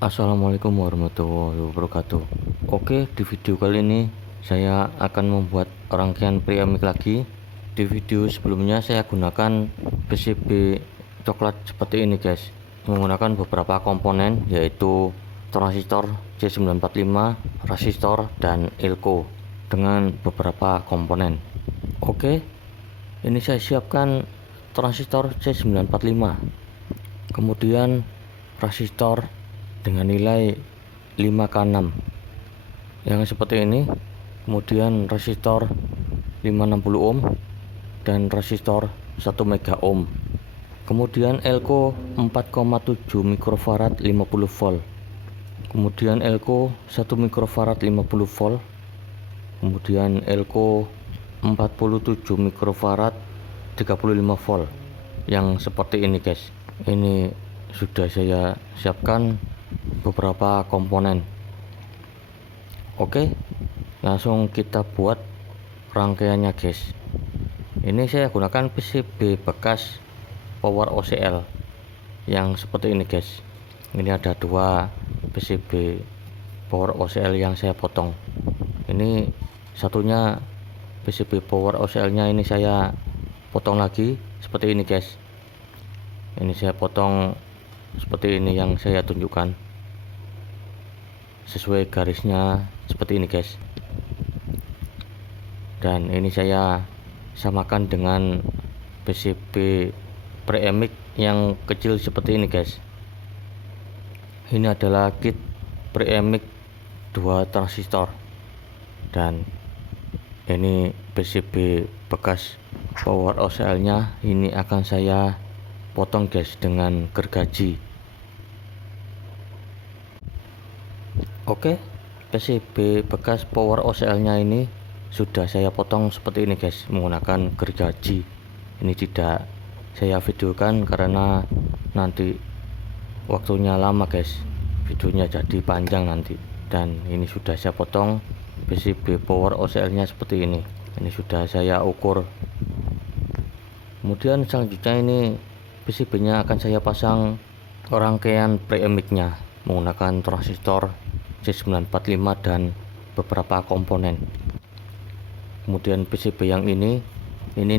Assalamualaikum warahmatullahi wabarakatuh. Oke, di video kali ini saya akan membuat rangkaian preamik lagi. Di video sebelumnya saya gunakan PCB coklat seperti ini guys, menggunakan beberapa komponen yaitu transistor C945, resistor, dan elko dengan beberapa komponen. Oke, ini saya siapkan transistor C945, kemudian resistor dengan nilai 5K6 yang seperti ini, kemudian resistor 560 ohm dan resistor 1 mega ohm, kemudian elko 4,7 mikrofarad 50 volt, kemudian elko 1 mikrofarad 50 volt, kemudian elko 47 mikrofarad 35 volt yang seperti ini guys. Ini sudah saya siapkan beberapa komponen. Oke, langsung kita buat rangkaiannya guys. Ini saya gunakan PCB bekas power OCL yang seperti ini guys. Ini ada dua PCB power OCL yang saya potong. Ini satunya PCB power OCL nya ini saya potong lagi seperti ini guys. Ini saya potong seperti ini yang saya tunjukkan, sesuai garisnya seperti ini guys. Dan ini saya samakan dengan PCB preamik yang kecil seperti ini guys. Ini adalah kit preamik 2 transistor, dan ini PCB bekas power OCL nya ini akan saya potong guys dengan gergaji. Oke, PCB bekas power OCL nya ini sudah saya potong seperti ini guys, menggunakan gergaji. Ini tidak saya videokan karena nanti waktunya lama guys, videonya jadi panjang nanti. Dan ini sudah saya potong PCB power OCL nya seperti ini. Ini sudah saya ukur. Kemudian selanjutnya ini PCB nya akan saya pasang rangkaian preamik nya menggunakan transistor C945 dan beberapa komponen. Kemudian PCB yang ini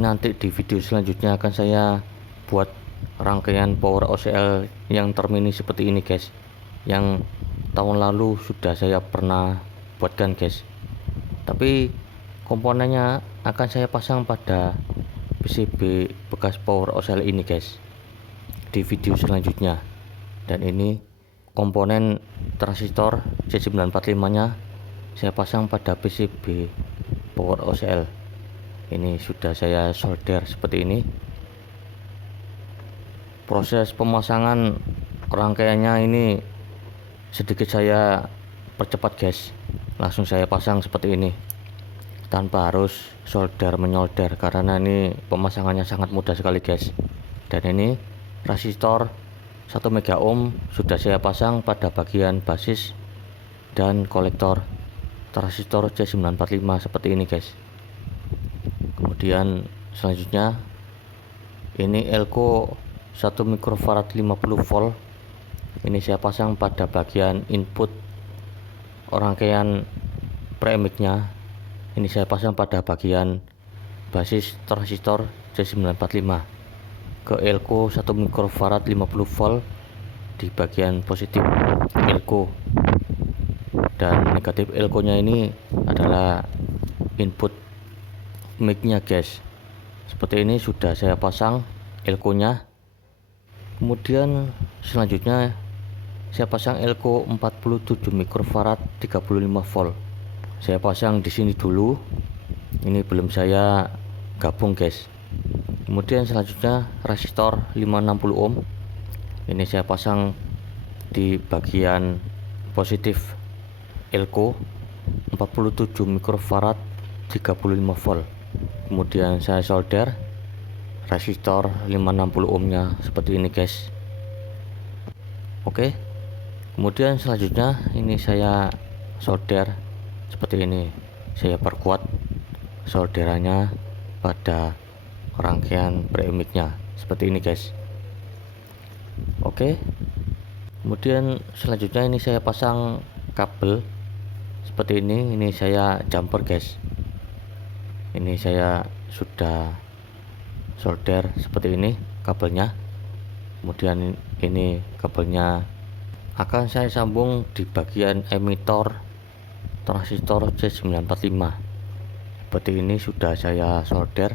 nanti di video selanjutnya akan saya buat rangkaian power OCL yang termini seperti ini guys, yang tahun lalu sudah saya pernah buatkan guys. Tapi komponennya akan saya pasang pada PCB bekas power OCL ini guys di video selanjutnya. Dan ini komponen transistor C945 nya saya pasang pada PCB power OCL. Ini sudah saya solder seperti ini. Proses pemasangan rangkaiannya ini sedikit saya percepat guys, langsung saya pasang seperti ini tanpa harus solder menyolder, karena ini pemasangannya sangat mudah sekali guys. Dan ini resistor 1 mega ohm sudah saya pasang pada bagian basis dan kolektor transistor C945 seperti ini guys. Kemudian selanjutnya ini elko 1 mikrofarad 50 volt, ini saya pasang pada bagian input rangkaian preamiknya. Ini saya pasang pada bagian basis transistor C945 ke elko 1 mikrofarad 50 volt di bagian positif elko, dan negatif elko nya ini adalah input mic nya guys. Seperti ini sudah saya pasang elko nya. Kemudian selanjutnya saya pasang elko 47 mikrofarad 35 volt. Saya pasang di sini dulu, ini belum saya gabung guys. Kemudian selanjutnya resistor 560 ohm, ini saya pasang di bagian positif elko 47 mikrofarad 35 volt. Kemudian saya solder resistor 560 ohm nya seperti ini guys. Oke, kemudian selanjutnya ini saya solder seperti ini. Saya perkuat solderannya pada rangkaian preamiknya seperti ini guys. Oke, Kemudian selanjutnya ini saya pasang kabel seperti ini saya jumper guys. Ini saya sudah solder seperti ini kabelnya. Kemudian ini kabelnya akan saya sambung di bagian emitor transistor C945. Seperti ini sudah saya solder.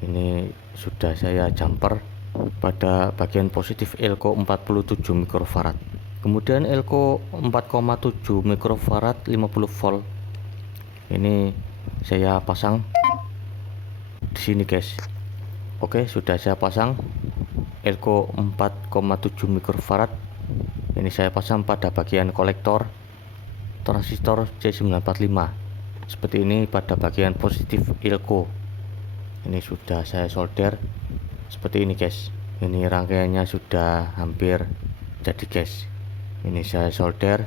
Ini sudah saya jumper pada bagian positif elko 47 mikrofarad. Kemudian elko 4,7 mikrofarad 50 volt. Ini saya pasang di sini guys. Oke, sudah saya pasang elko 4,7 mikrofarad. Ini saya pasang pada bagian kolektor transistor C945 seperti ini pada bagian positif elko. Ini sudah saya solder seperti ini guys. Ini rangkaiannya sudah hampir jadi guys. Ini saya solder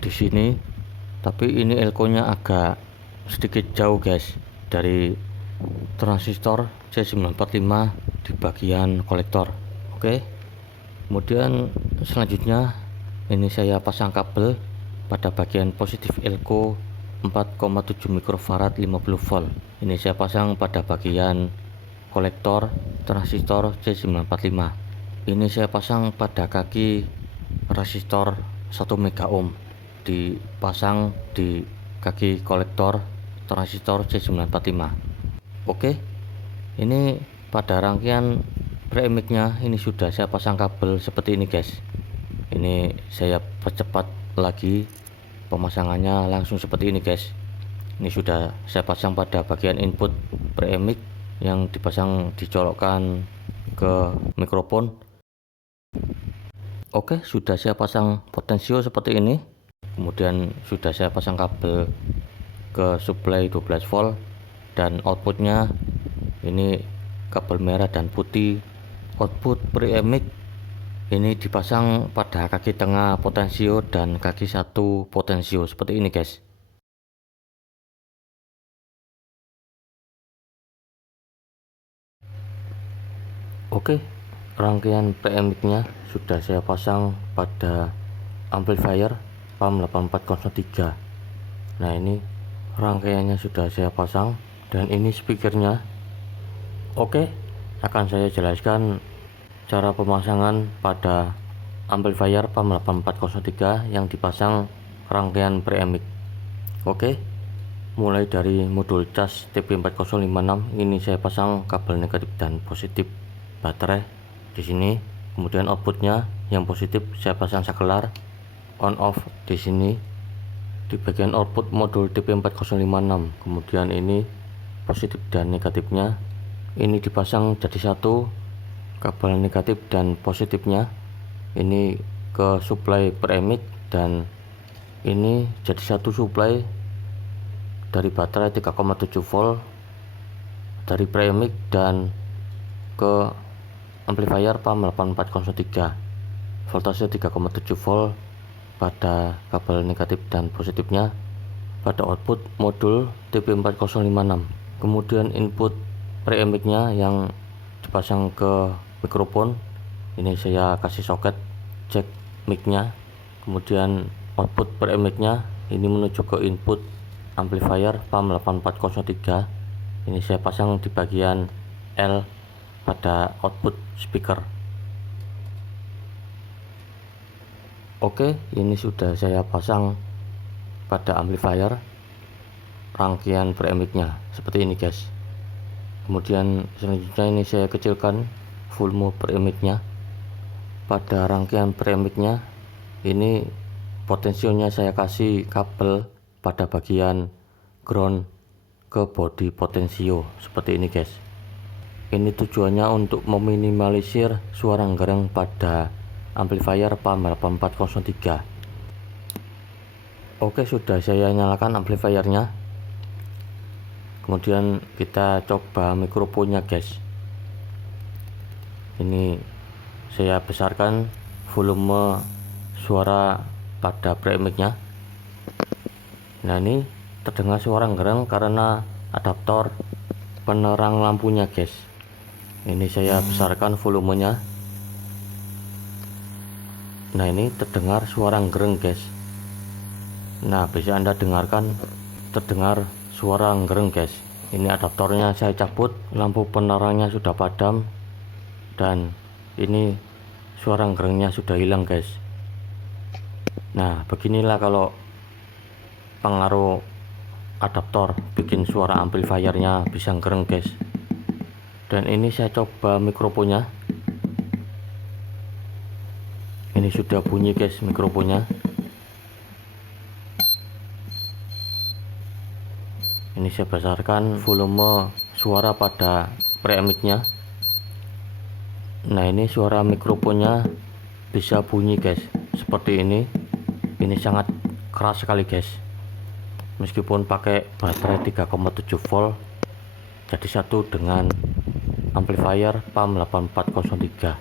di sini, tapi ini elko nya agak sedikit jauh guys dari transistor C945 di bagian kolektor. Oke, kemudian selanjutnya ini saya pasang kabel pada bagian positif elko 4,7 mikrofarad 50 volt. Ini saya pasang pada bagian kolektor transistor C945. Ini saya pasang pada kaki resistor 1 mega ohm, dipasang di kaki kolektor transistor C945. Oke, ini pada rangkaian premix-nya ini sudah saya pasang kabel seperti ini guys. Ini saya percepat lagi pemasangannya, langsung seperti ini guys. Ini sudah saya pasang pada bagian input premix yang dipasang, dicolokkan ke mikrofon. Oke, sudah saya pasang potensio seperti ini. Kemudian sudah saya pasang kabel ke supply 12 volt dan outputnya ini kabel merah dan putih. Output premix ini dipasang pada kaki tengah potensio dan kaki satu potensio seperti ini guys. Oke, rangkaian premix nya sudah saya pasang pada amplifier PAM 8403. Nah, ini rangkaiannya sudah saya pasang dan ini speakernya. Oke, akan saya jelaskan cara pemasangan pada amplifier PAM 8403 yang dipasang rangkaian premix. Oke, mulai dari modul cas TP4056 ini saya pasang kabel negatif dan positif baterai di sini. Kemudian outputnya yang positif saya pasang saklar on off di sini di bagian output modul TP4056. Kemudian ini positif dan negatifnya ini dipasang jadi satu, kabel negatif dan positifnya ini ke supply premix dan ini jadi satu supply dari baterai 3,7 volt dari premix dan ke amplifier PAM 8403. Voltase 3,7 volt pada kabel negatif dan positifnya pada output modul TP4056. Kemudian input premix nya yang dipasang ke mikrofon ini saya kasih soket jack mic nya. Kemudian output premix nya ini menuju ke input amplifier PAM 8403. Ini saya pasang di bagian L pada output speaker. Oke, ini sudah saya pasang pada amplifier rangkaian premix nya seperti ini guys. Kemudian selanjutnya ini saya kecilkan volume premix nya. Pada rangkaian premix nya ini potensionya saya kasih kabel pada bagian ground ke body potensio seperti ini guys. Ini tujuannya untuk meminimalisir suara gereng pada amplifier PAM 8403. Oke, sudah saya nyalakan amplifiernya. Kemudian kita coba mikrofonnya guys. Ini saya besarkan volume suara pada premix nya. Nah, ini terdengar suara gereng karena adaptor penerang lampunya guys. Ini saya besarkan volumenya. Nah, ini terdengar suara ngereng guys. Nah, bisa Anda dengarkan terdengar suara ngereng guys. Ini adaptornya saya cabut, lampu penerangannya sudah padam, dan ini suara ngerengnya sudah hilang guys. Nah, beginilah kalau pengaruh adaptor bikin suara amplifiernya bisa ngereng guys. Dan ini saya coba mikrofonnya, ini sudah bunyi guys mikrofonnya. Ini saya besarkan volume suara pada preamicnya. Nah, ini suara mikrofonnya bisa bunyi guys seperti ini. Ini sangat keras sekali guys, meskipun pakai baterai 3,7 volt jadi satu dengan amplifier PAM 8403.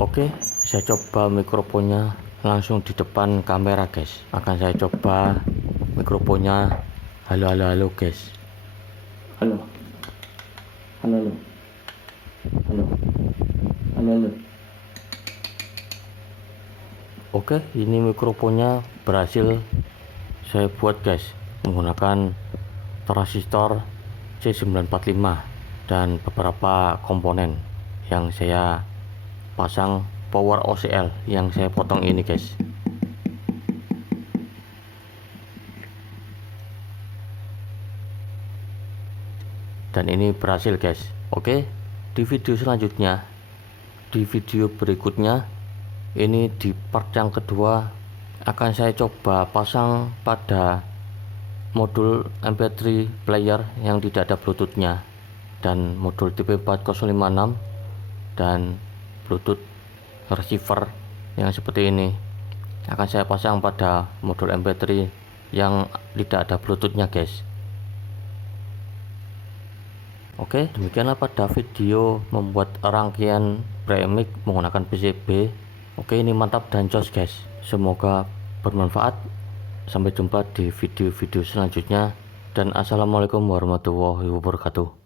Oke, saya coba mikrofonnya langsung di depan kamera guys. Akan saya coba mikrofonnya. Halo guys. Halo. Oke, ini mikrofonnya berhasil saya buat guys menggunakan transistor C945 dan beberapa komponen yang saya pasang power OCL yang saya potong ini guys. Dan ini berhasil guys. Oke, di video selanjutnya, di video berikutnya, ini di part yang kedua akan saya coba pasang pada modul MP3 player yang tidak ada bluetoothnya, dan modul tipe 4056 dan bluetooth receiver yang seperti ini akan saya pasang pada modul MP3 yang tidak ada bluetoothnya guys. Oke, demikianlah pada video membuat rangkaian premic menggunakan PCB. Oke, ini mantap dan jos guys. Semoga bermanfaat. Sampai jumpa di video-video selanjutnya, dan assalamualaikum warahmatullahi wabarakatuh.